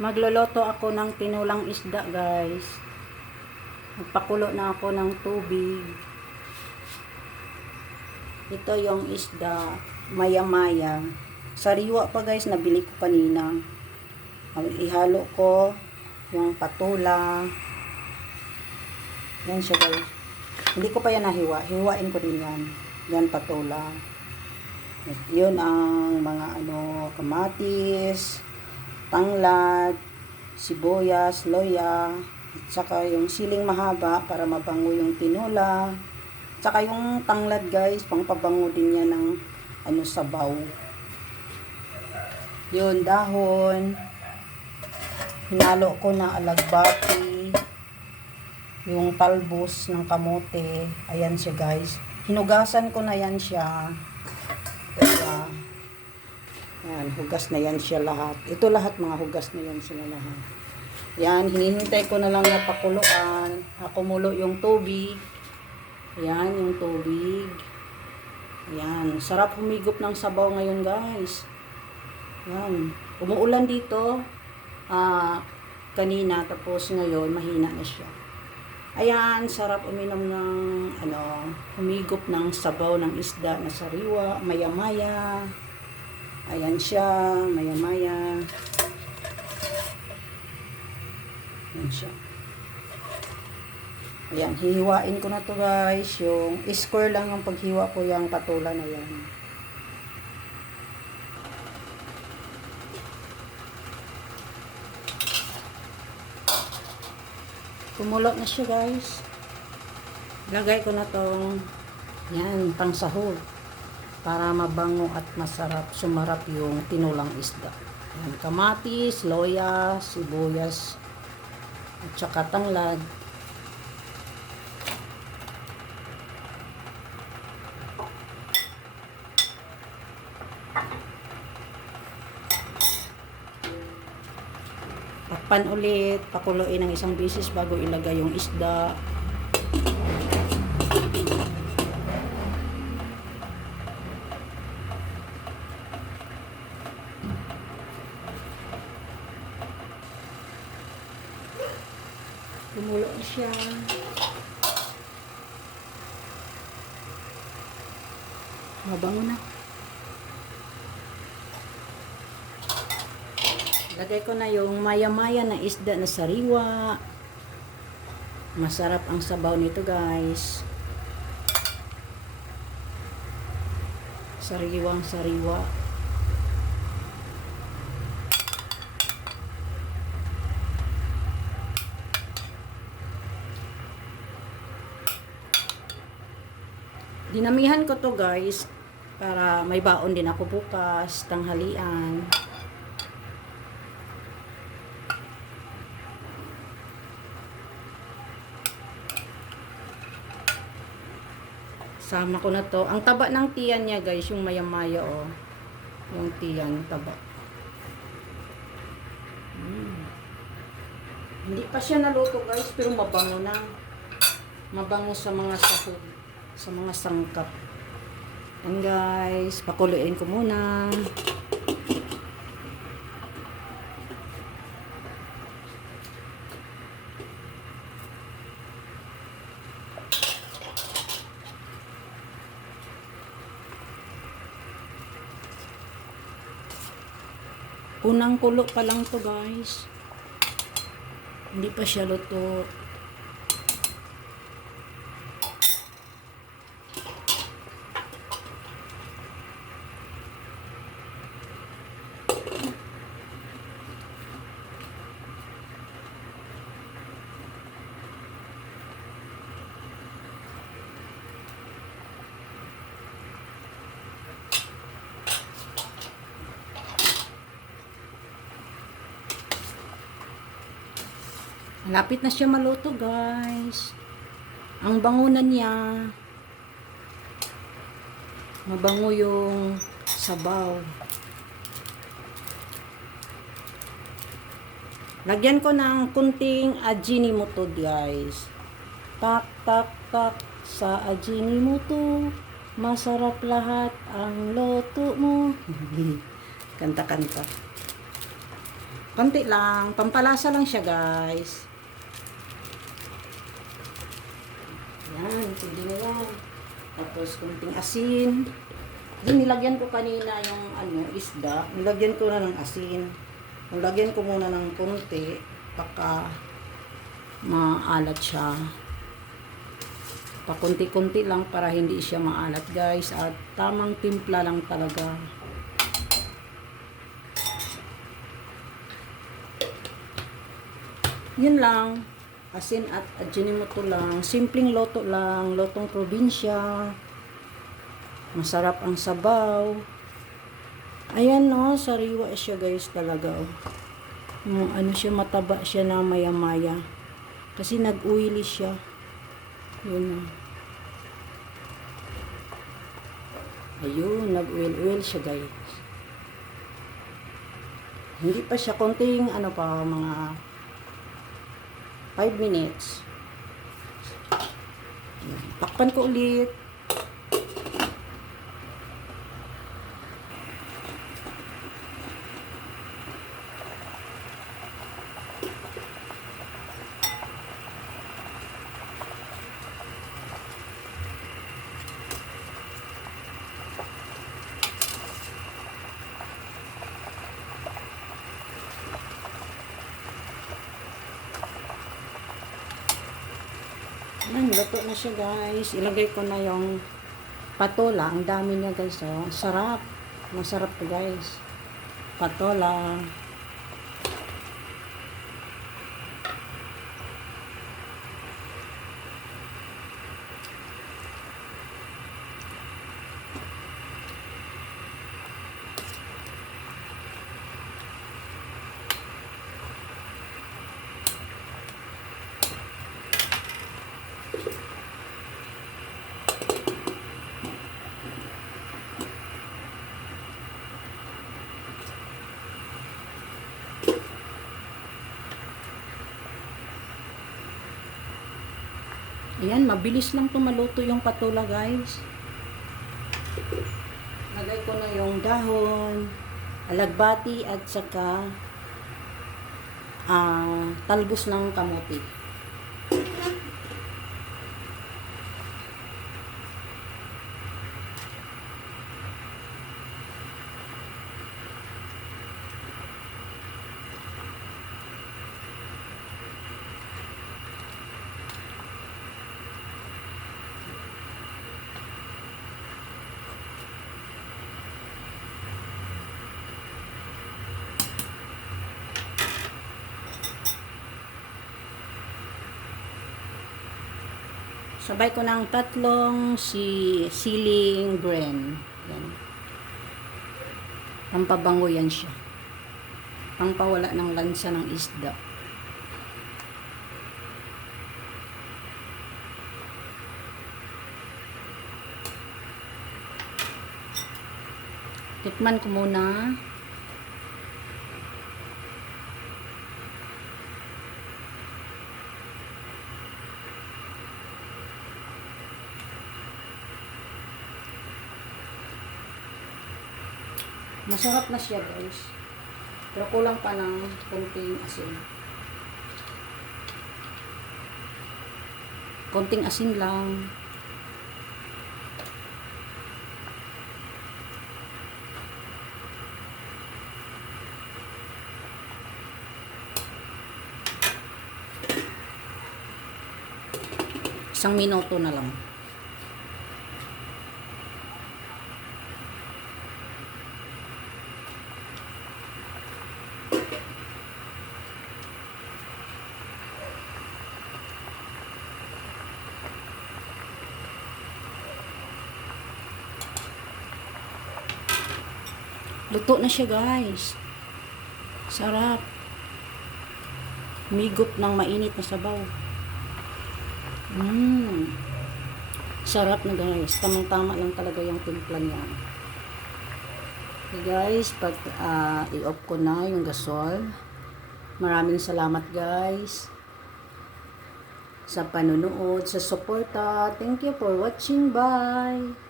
Magluluto ako ng tinulang isda, guys. Magpakulo na ako ng tubig. Ito yung isda, maya-maya. Sariwa pa, guys, nabili ko kanina. Ihalo ko yung patula. Yan siya, guys. Hindi ko pa yan nahiwa. Hiwain ko din yan. Yan patula. Yun ang mga kamatis, tanglad, sibuyas, loya, at saka yung siling mahaba para mabango yung tinola. At saka yung tanglad, guys, pangpabango din yan ng sabaw. Yun, dahon. Hinalo ko na alagbati. Yung talbos ng kamote. Ayan siya, guys. Hinugasan ko na yan siya. Kaya, yan, hugas na yan siya lahat. Ito lahat, mga hugas na yan sila lahat. Yan, hinihintay ko na lang na pakuluan. Kumulo yung tubig. Yan, yung tubig. Yan, sarap humigop ng sabaw ngayon, guys. Yan, umuulan dito. Kanina, tapos ngayon, mahina na siya. Ayan, sarap uminom ng, humigop ng sabaw ng isda na sariwa, maya-maya. Ayan siya, maya-maya. Ayan siya. Ayan, hihiwain ko na to, guys. Yung square lang yung paghiwa ko yung patula na yan. Kumulo na siya, guys. Lagay ko na tong yan, pang sahog para mabango at masarap, sumarap yung tinulang isda. Yan, kamatis, loya, sibuyas, at saka tanglad. Takpan ulit, pakuluin ng isang beses bago ilagay yung isda. Kumulo na siya. Mabango na. Lagay ko na yung maya-maya na isda na sariwa. Masarap ang sabaw nito, guys. Sariwang sariwa. Dinamihan ko to, guys, para may baon din ako bukas, tanghalian. Sama ko na to. Ang taba ng tiyan niya, guys, yung maya-maya, oh. Yung tiyan, taba. Hindi pa siya naluto, guys, pero mabango na. Mabango sa mga sahog, sa mga sangkap. Yan, guys, pakuluin ko muna. Unang kulo pa lang to, guys. Hindi pa siya luto. Malapit na siya maluto, guys. Ang bangunan niya. Mabango yung sabaw. Lagyan ko ng kunting Ajinomoto, guys. Tak, tak, tak sa Ajinomoto. Masarap lahat ang luto mo. Kanta-kanta. Konti lang. Pampalasa lang siya, guys. Yan, pwede na yan. Tapos, kunting asin. Nilagyan ko kanina yung isda. Nilagyan ko na ng asin. Nilagyan ko muna ng konti. Baka maalat siya. Pakunti-kunti lang para hindi siya maalat, guys. At tamang timpla lang talaga. Yun lang. Asin at Ajinomoto lang. Simpleng loto lang. Lotong probinsya. Masarap ang sabaw. Ayan, no, sariwa siya, guys, talaga, oh. Ano siya, mataba siya na maya-maya. Kasi nag-oily siya. Yun, oh. Ayun, nag-oil siya, guys. Hindi pa siya, konting, mga 5 minutes. Takpan ko ulit. Ayan, luto na siya, guys. Ilagay ko na yung patola. Ang dami niya, guys, oh. Sarap. Masarap to, guys. Patola. Ayan, mabilis lang maluto yung patola, guys. Lagay ko na yung dahon, alagbati at saka talbos ng kamote. Sabay ko ng tatlong siling green. Yan. Pampabango yan siya. Pampawala ng lansa ng isda. Tikman ko muna. Masarap na siya, guys. Pero kulang pa ng konting asin. Konting asin lang. Isang minuto na lang. Luto na siya, guys. Sarap. Migop ng mainit na sabaw. Sarap na, guys. Tamang-tama lang talaga yung timpla niya. Okay, guys, pag i-off ko na yung gasol. Maraming salamat, guys, sa panonood, sa suporta. Thank you for watching. Bye!